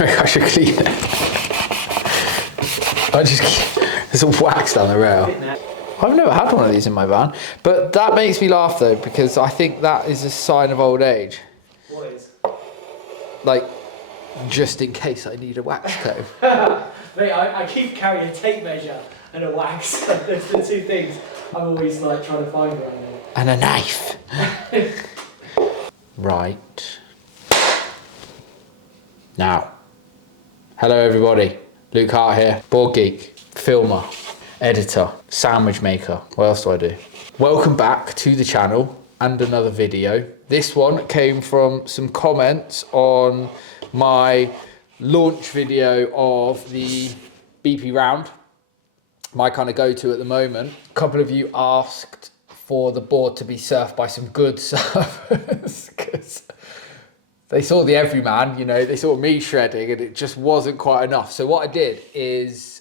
I should clean it. There's all wax down the rail. I've never had one of these in my van, but that makes me laugh though, because I think that is a sign of old age. What is? Like, just in case I need a wax comb. Mate, I keep carrying a tape measure and a wax. There's the two things I'm always like trying to find around there. And a knife. Right. Now, hello everybody. Luke Hart here, board geek, filmer, editor, sandwich maker. What else do I do? Welcome back to the channel and another video. This one came from some comments on my launch video of the BP round, my kind of go-to at the moment. A couple of you asked for the board to be surfed by some good surfers because they saw the everyman, you know, they saw me shredding and it just wasn't quite enough. So what I did is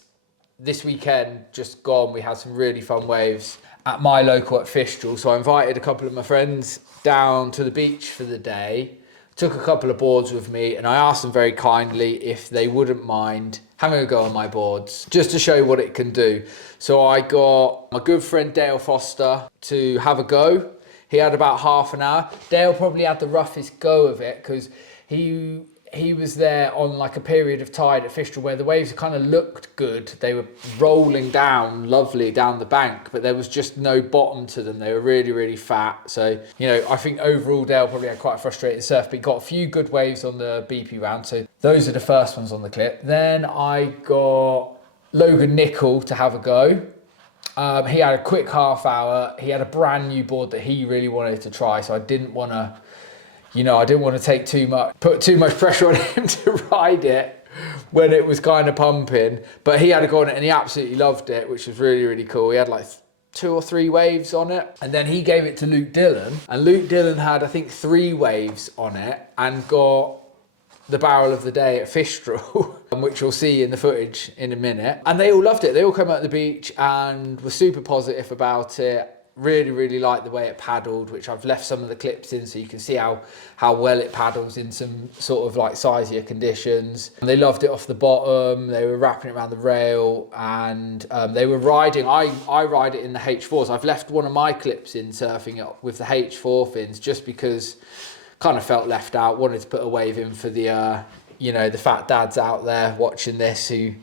this weekend just gone, we had some really fun waves at my local at Fistral. So I invited a couple of my friends down to the beach for the day, took a couple of boards with me, and I asked them very kindly if they wouldn't mind having a go on my boards just to show what it can do. So I got my good friend Dale Foster to have a go. He had about half an hour. Dale probably had the roughest go of it because he was there on like a period of tide at Fistral where the waves kind of looked good. They were rolling down lovely down the bank, but there was just no bottom to them. They were really, really fat. So, you know, I think overall Dale probably had quite a frustrating surf, but he got a few good waves on the BP round. So those are the first ones on the clip. Then I got Logan Nicol to have a go. He had a quick half hour. He had a brand new board that he really wanted to try. So I didn't want to, you know, I didn't want to put too much pressure on him to ride it when it was kind of pumping. But he had a go on it and he absolutely loved it, which was really, really cool. He had like 2 or 3 waves on it. And then he gave it to Luke Dillon. And Luke Dillon had, I think, 3 waves on it and got the barrel of the day at Fistral, which you'll see in the footage in a minute. And they all loved it. They all came out the beach and were super positive about it. Really, really liked the way it paddled, which I've left some of the clips in so you can see how well it paddles in some sort of like sizier conditions. And they loved it off the bottom. They were wrapping it around the rail and they were riding. I ride it in the H4s. I've left one of my clips in surfing it with the H4 fins just because kind of felt left out. Wanted to put a wave in for the you know, the fat dads out there watching this who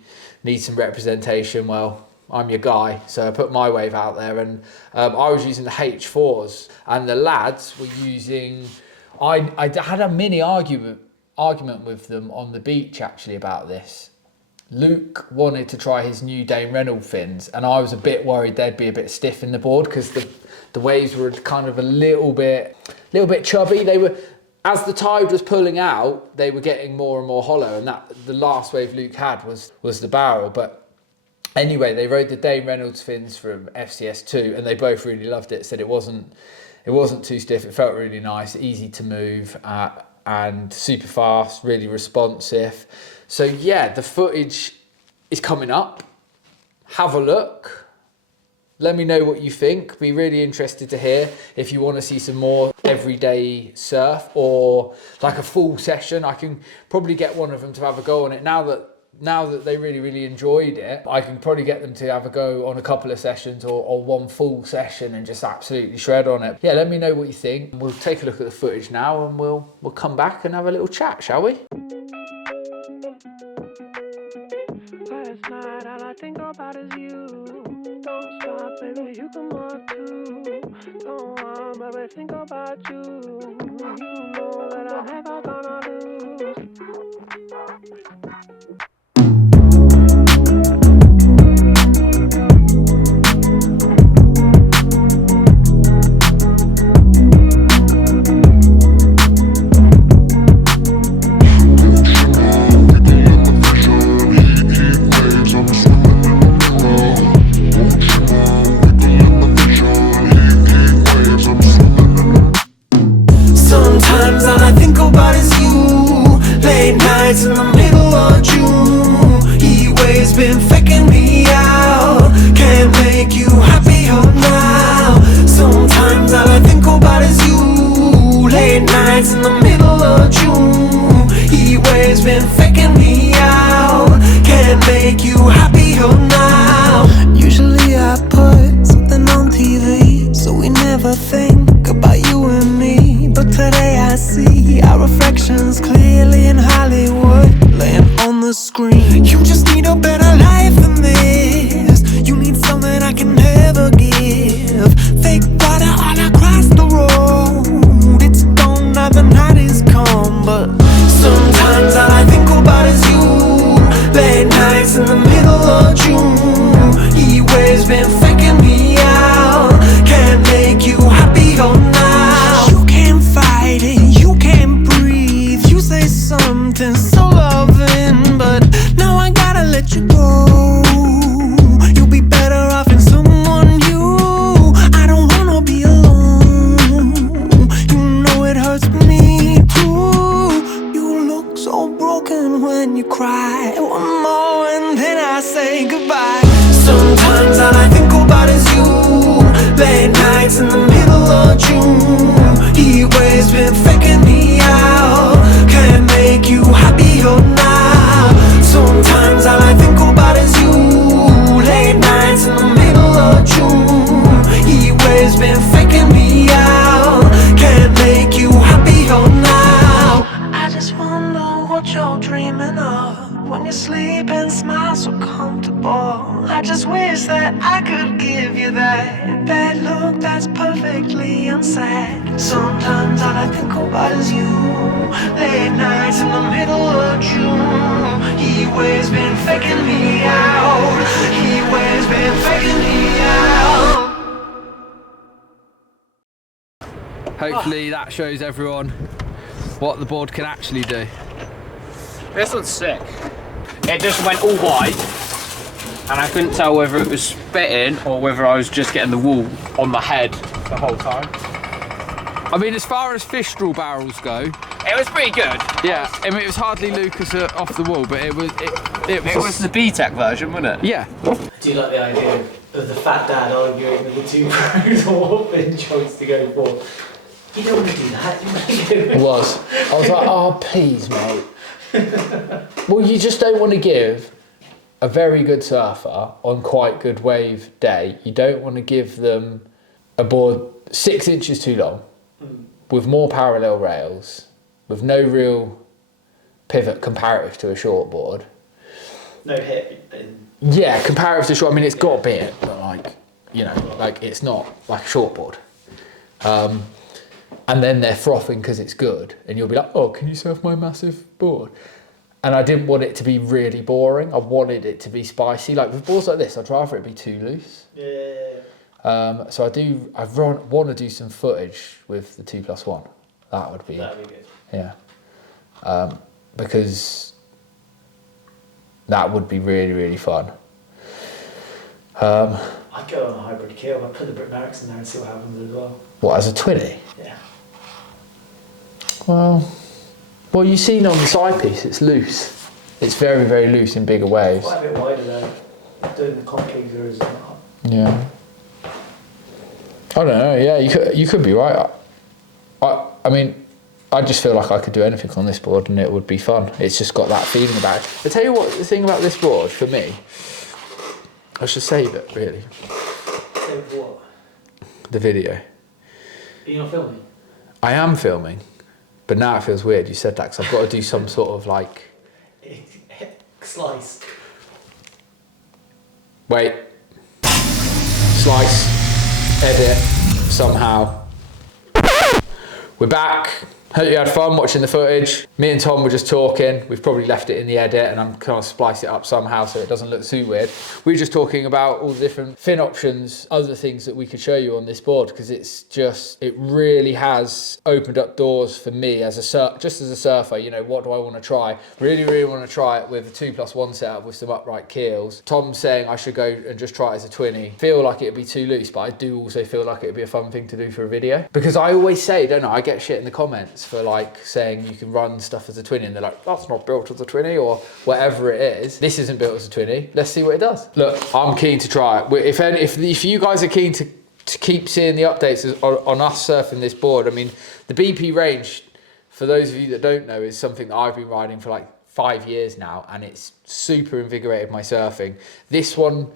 need some representation. Well, I'm your guy, so I put my wave out there, and I was using the H4s, and the lads were using. I had a mini argument with them on the beach actually about this. Luke wanted to try his new Dane Reynolds fins, and I was a bit worried they'd be a bit stiff in the board because the waves were kind of a little bit chubby. They were, as the tide was pulling out, they were getting more and more hollow, and that the last wave Luke had was the barrel. But anyway, they rode the Dane Reynolds fins from FCS2 and they both really loved it. Said it wasn't too stiff. It felt really nice, easy to move and super fast, really responsive. So yeah, the footage is coming up. Have a look. Let me know what you think. Be really interested to hear if you want to see some more everyday surf or like a full session. I can probably get one of them to have a go on it now that they really, really enjoyed it. I can probably get them to have a go on a couple of sessions or one full session and just absolutely shred on it. Yeah, let me know what you think. We'll take a look at the footage now and we'll come back and have a little chat, shall we? Last night, all I think about is you. Don't stop, baby, you come on too. Don't want, baby, think about you. You know that I'm never gonna lose. Sometimes all I think about is you. Late nights in the middle of June. Heat waves been faking me out. Can't make you happier now. Sometimes all I think about is you. Late nights in the middle of June. Heat waves been faking me screen. You just need a better life than this. You need something I can never give. Fake water all across the road. It's gone now, the night is come. But sometimes all I think about is you. Late nights in the middle of June. He waves been faking me out. Can't make you happier now. You can't fight it, you can't breathe. You say something so loving, but now I gotta let you go. You'll be better off in someone new. I don't wanna be alone. You know it hurts me too. You look so broken when you cry. One more and then I say goodbye. Sometimes all I think about is you. Late nights in the middle of June. He waves been faking me out. Can't make you happier now. Sometimes all I think about is you. Late nights in the middle of June. He waves been faking me out. Can't make you happier now. I just wonder what you're dreaming of when you sleep and smile so comfortable. I just wish that I could give you that bad look that's perfectly unsaid. Sometimes all I think about is you. Late nights in the middle of June. He waves been faking me out. He waves been faking me out. Hopefully that shows everyone what the board can actually do. This one's sick. It just went all white, and I couldn't tell whether it was spitting or whether I was just getting the wool on my head the whole time. I mean, as far as fish straw barrels go, It was pretty good. yeah, I mean, it was hardly Lucas off the wall, but it was the B-Tech version, wasn't it? yeah. I do like the idea of the fat dad arguing with the two pros on what bin choice to go for. You don't want to do that. You want to go It was. I was like, oh, please, mate. Well, you just don't want to give a very good surfer on quite good wave day. You don't want to give them a board 6 inches too long, with more parallel rails, with no real pivot comparative to a short board. no hit. Yeah, comparative to short. I mean, it's got a bit, but like, you know, like it's not like a short board. And then they're frothing because it's good, and you'll be like, oh, can you surf my massive board? And I didn't want it to be really boring. I wanted it to be spicy. Like with boards like this, I'd rather it be too loose. Yeah. So I want to do some footage with the 2+1. That'd be good. yeah. Because that would be really, really fun. I'd go on a hybrid keel. I'd put the Brit Merricks in there and see what happens as well. What, as a 20? Yeah. Well, you've seen on the side piece, it's loose. It's very, very loose in bigger waves. Quite a bit wider though. Doing the complicator is not. Yeah. I don't know. Yeah, you could be right. I mean, I just feel like I could do anything on this board and it would be fun. It's just got that feeling about it. I tell you what, the thing about this board for me, I should save it really. Save what? The video. Are you not filming? I am filming, but now it feels weird. You said that because I've got to do some sort of like. Slice. Wait. Slice. Edit. Somehow. We're back. Hope you had fun watching the footage. Me and Tom were just talking. We've probably left it in the edit and I'm kind of splice it up somehow so it doesn't look too weird. We were just talking about all the different fin options, other things that we could show you on this board because it really has opened up doors for me as just as a surfer. You know, what do I want to try? Really, really want to try it with a 2+1 setup with some upright keels. Tom's saying I should go and just try it as a 20. Feel like it'd be too loose, but I do also feel like it'd be a fun thing to do for a video. Because I always say, don't I get shit in the comments for like saying you can run stuff as a 20 and they're like, that's not built as a 20 or whatever it is. This isn't built as a 20. Let's see what it does. Look, I'm keen to try it. If you guys are keen to keep seeing the updates on us surfing this board, I mean, the BP range, for those of you that don't know, is something that I've been riding for like 5 years now and it's super invigorated my surfing. This one,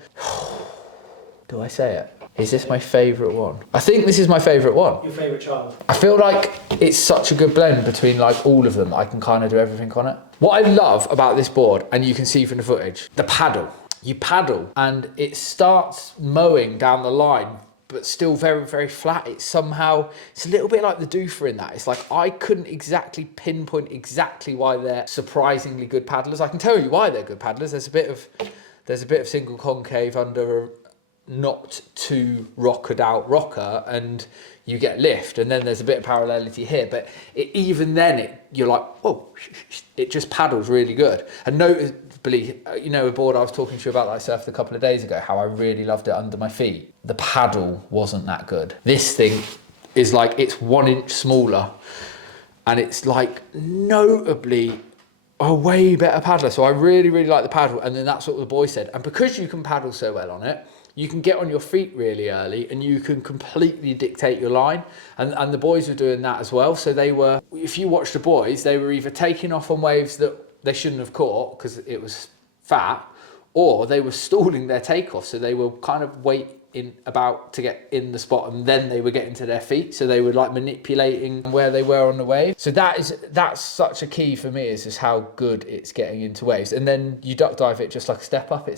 do I say it? Is this my favourite one? I think this is my favourite one. Your favourite child? I feel like it's such a good blend between like all of them. I can kind of do everything on it. What I love about this board, and you can see from the footage, the paddle. You paddle and it starts mowing down the line, but still very, very flat. It's a little bit like the Doofer in that. It's like, I couldn't exactly pinpoint exactly why they're surprisingly good paddlers. I can tell you why they're good paddlers. There's a bit of single concave under a not too rockered out rocker, and you get lift, and then there's a bit of parallelity here, but even then you're like, whoa, it just paddles really good. And notably, you know, a board I was talking to you about that I surfed a couple of days ago, how I really loved it under my feet. The paddle wasn't that good. This thing is like, it's 1 inch smaller, and it's like notably a way better paddler. So I really, really like the paddle, and then that's what the boy said. And because you can paddle so well on it, you can get on your feet really early and you can completely dictate your line. And the boys were doing that as well. So they were, if you watch the boys, they were either taking off on waves that they shouldn't have caught because it was fat, or they were stalling their takeoff. So they were kind of waiting about to get in the spot, and then they were getting to their feet. So they were like manipulating where they were on the wave. So that's such a key for me, is just how good it's getting into waves. And then you duck dive it just like a step up.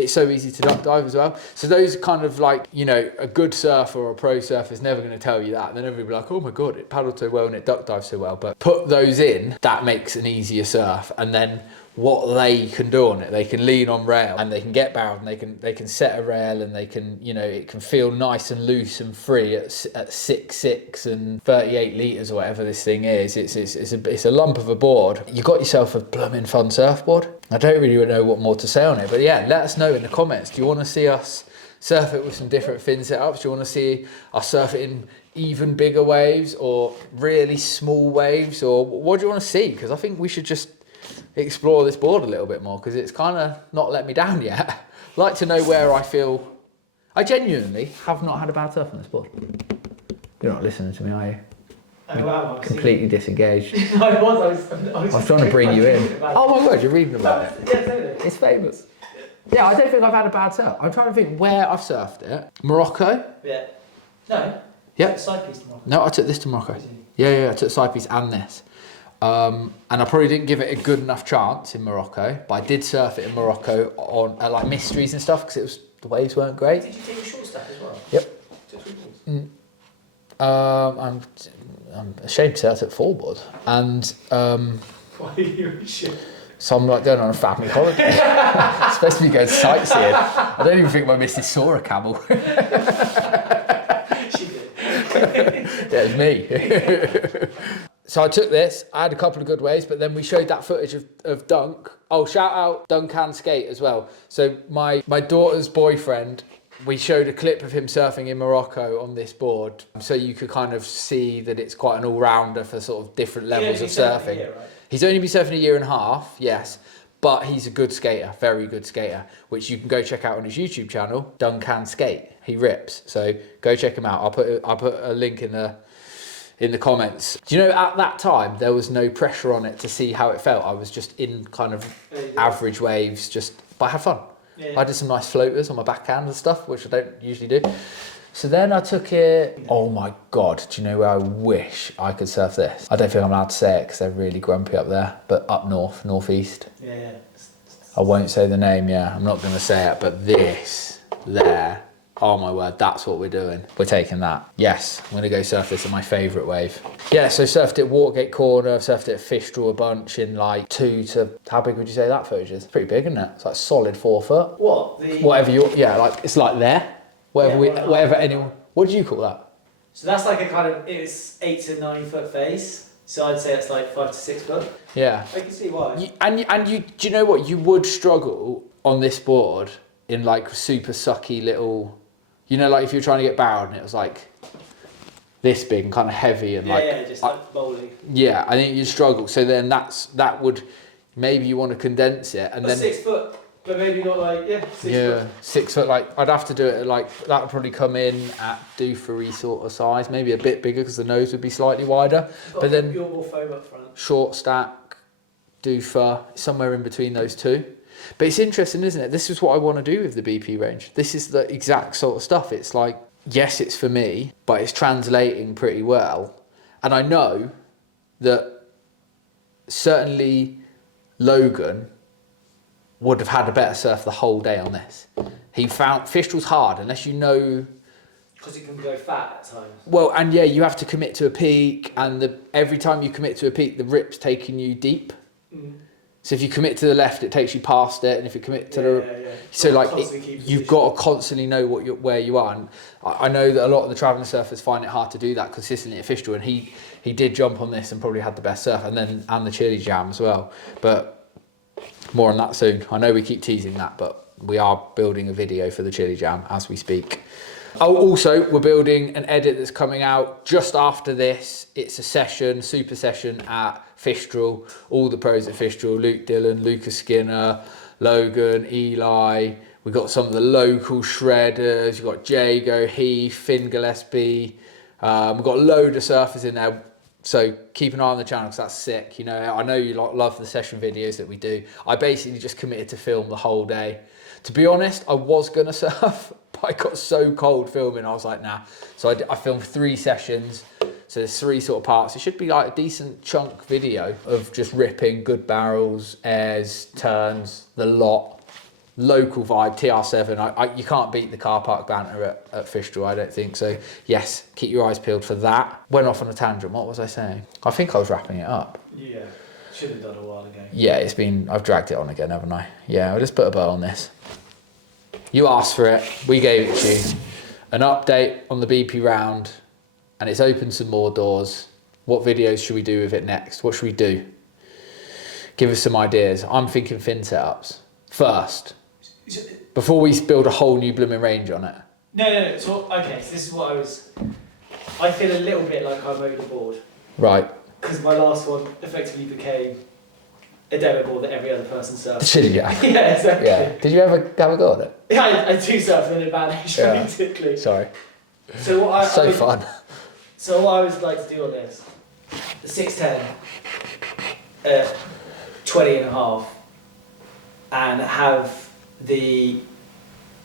It's so easy to duck dive as well. So those kind of like, you know, a good surfer or a pro surfer is never going to tell you that. And then everybody will be like, oh my God, it paddled so well and it duck dived so well. But put those in, that makes an easier surf. And then what they can do on it, they can lean on rail and they can get barreled, and they can set a rail, and they can, you know, it can feel nice and loose and free at 6.6 and 38 litres or whatever this thing is. It's a lump of a board. You got yourself a blooming fun surfboard. I don't really know what more to say on it, but yeah, let us know in the comments. Do you want to see us surf it with some different fin setups? Do you want to see us surf it in even bigger waves or really small waves, or what do you want to see? Because I think we should just explore this board a little bit more, because it's kind of not let me down yet. I'd like to know where I feel. I genuinely have not had a bad surf on this board. You're not listening to me, are you? Oh, wow, completely disengaged. I was trying to bring you in. Oh my God, you're reading about it. Yeah, totally. It's famous. Yeah, I don't think I've had a bad surf. I'm trying to think where I've surfed it. Morocco? Yeah. No. Yep. Cyprus to Morocco. No, I took this to Morocco. Yeah, I took Cyprus and this. And I probably didn't give it a good enough chance in Morocco, but I did surf it in Morocco on like mysteries and stuff, because the waves weren't great. Did you take a short stack as well? Yep. I'm ashamed to say I took 4 board, and Why are you ashamed? so I'm like going on a family holiday. Supposed to be going sightseeing. I don't even think my missus saw a camel. She did. Yeah, it was me. So I took this, I had a couple of good waves, but then we showed that footage of Dunk. Oh, shout out Dunk can skate as well. So my daughter's boyfriend, we showed a clip of him surfing in Morocco on this board, so you could kind of see that it's quite an all-rounder for sort of different levels of surfing. Year, right? He's only been surfing a year and a half, yes, but he's a good skater, very good skater, which you can go check out on his YouTube channel, Dunk can skate. He rips, so go check him out. I'll put a link in the comments. Do you know, at that time there was no pressure on it to see how it felt. I was just in kind of average waves, but I had fun. I did some nice floaters on my backhand and stuff, which I don't usually do. So then I took it. Oh my God, do you know where I wish I could surf this? I don't think I'm allowed to say it because they're really grumpy up there, but up north, northeast. Yeah. I won't say the name, I'm not going to say it, but this there, oh my word, that's what we're doing. We're taking that. Yes, I'm going to go surf this at my favourite wave. Yeah, so surfed at Watergate Corner, surfed at Fish Draw a bunch in like 2 to, how big would you say that footage is? Pretty big, isn't it? It's like solid 4 foot. What? Whatever like, it's like there. Whatever anyone, what do you call that? So that's like a kind of, it's 8 to 9 foot face. So I'd say it's like 5 to 6 foot. Yeah. I can see why. Do you know what? You would struggle on this board in like super sucky little, you know, like if you're trying to get barreled and it was like this big and kind of heavy and just like bowling. Yeah, I think you'd struggle. So then that would, maybe you want to condense it and then 6 foot, but maybe not like 6 foot. 6 foot. Like I'd have to do it at like, that would probably come in at doofery sort of size, maybe a bit bigger because the nose would be slightly wider. But then you're more foam up front. Short stack, doofer, somewhere in between those two. But it's interesting, isn't it? This is what I want to do with the BP range. This is the exact sort of stuff. It's like, yes, it's for me, but it's translating pretty well. And I know that certainly Logan would have had a better surf the whole day on this. He found Fistral's hard unless you know. Because it can go fat at times. Well, and yeah, you have to commit to a peak, and every time you commit to a peak, the rip's taking you deep. So if you commit to the left, it takes you past it, and if you commit to so like you've got to constantly know where you are. And I know that a lot of the travelling surfers find it hard to do that consistently at Fistral, and he did jump on this and probably had the best surf, and the chili jam as well. But more on that soon. I know we keep teasing that, but we are building a video for the chili jam as we speak. Oh, also, we're building an edit that's coming out just after this. It's a session, super session at Fistral. All the pros at Fistral, Luke Dillon, Lucas Skinner, Logan, Eli. We've got some of the local shredders. You've got Jago, Heath, Finn Gillespie. We've got a load of surfers in there. So keep an eye on the channel because that's sick. You know, I know you love the session videos that we do. I basically just committed to film the whole day. To be honest, I was going to surf, but I got so cold filming, I was like, nah. So I filmed 3 sessions. So there's 3 sort of parts. It should be like a decent chunk video of just ripping, good barrels, airs, turns, the lot, local vibe, TR7. You can't beat the car park banter at Fistral, I don't think. So yes, keep your eyes peeled for that. Went off on a tangent. What was I saying? I think I was wrapping it up. Yeah, should have done a while ago. Yeah, I've dragged it on again, haven't I? Yeah, I'll just put a bow on this. You asked for it, we gave it to you. An update on the BP round, and it's opened some more doors. What videos should we do with it next? What should we do? Give us some ideas. I'm thinking fin setups first, before we build a whole new blooming range on it. No. So, okay, so this is what I feel a little bit like I mowed the board. Right. Because my last one effectively became a demo board that every other person surfed. The chili jam. Yeah, exactly. Yeah. Did you ever have a go at it? Yeah, I do surf and then it vanished basically. Sorry. So what fun. So what I would like to do on this, the 610, 20.5, and have the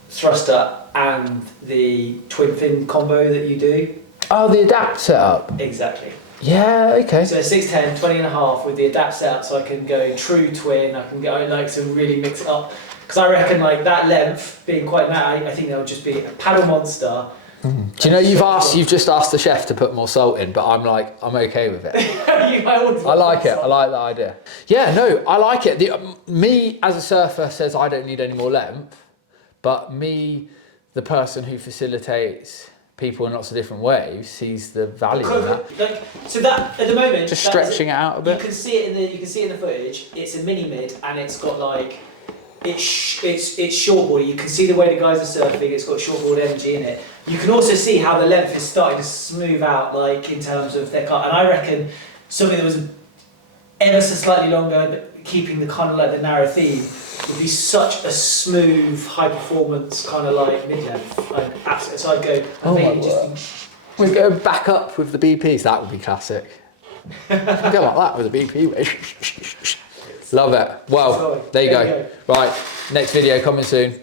thruster and the twin fin combo that you do. Oh, the adapt setup. Exactly. Yeah, okay. So 610, 20.5 with the adapt setup, so I can go true twin, I can go like to really mix it up. Because I reckon like that length being quite narrow, I think that would just be a paddle monster. Do you know you've just asked the chef to put more salt in, but I'm okay with it. I like it. I like that idea. Yeah, no, I like it. Me as a surfer says I don't need any more length, but me, the person who facilitates people in lots of different ways, sees the value in that. Like, so that at the moment, just stretching it out a bit. You can see it in the footage. It's a mini mid, and it's got like it's shortboard. You can see the way the guys are surfing. It's got shortboard energy in it. You can also see how the length is starting to smooth out, like in terms of their cut. And I reckon something that was ever so slightly longer, but keeping the kind of like the narrow theme, would be such a smooth, high performance kind of like mid length. Like absolutely. So I'd go. Oh my word. We go back up with the BPs. That would be classic. Go like that with the BP. Love it. Well, there you go. Right, next video coming soon.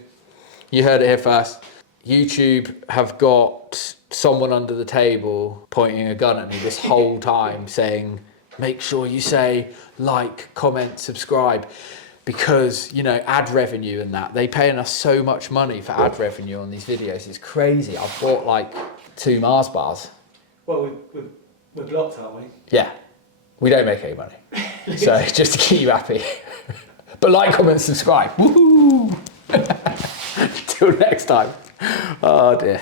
You heard it here first. YouTube have got someone under the table pointing a gun at me this whole time saying, make sure you say like, comment, subscribe. Because, you know, ad revenue and that, they paying us so much money for ad revenue on these videos. It's crazy. I've bought like 2 Mars bars. Well, we're blocked, aren't we? Yeah. We don't make any money. So just to keep you happy. But like, comment, subscribe. Woohoo! Till next time. Oh dear.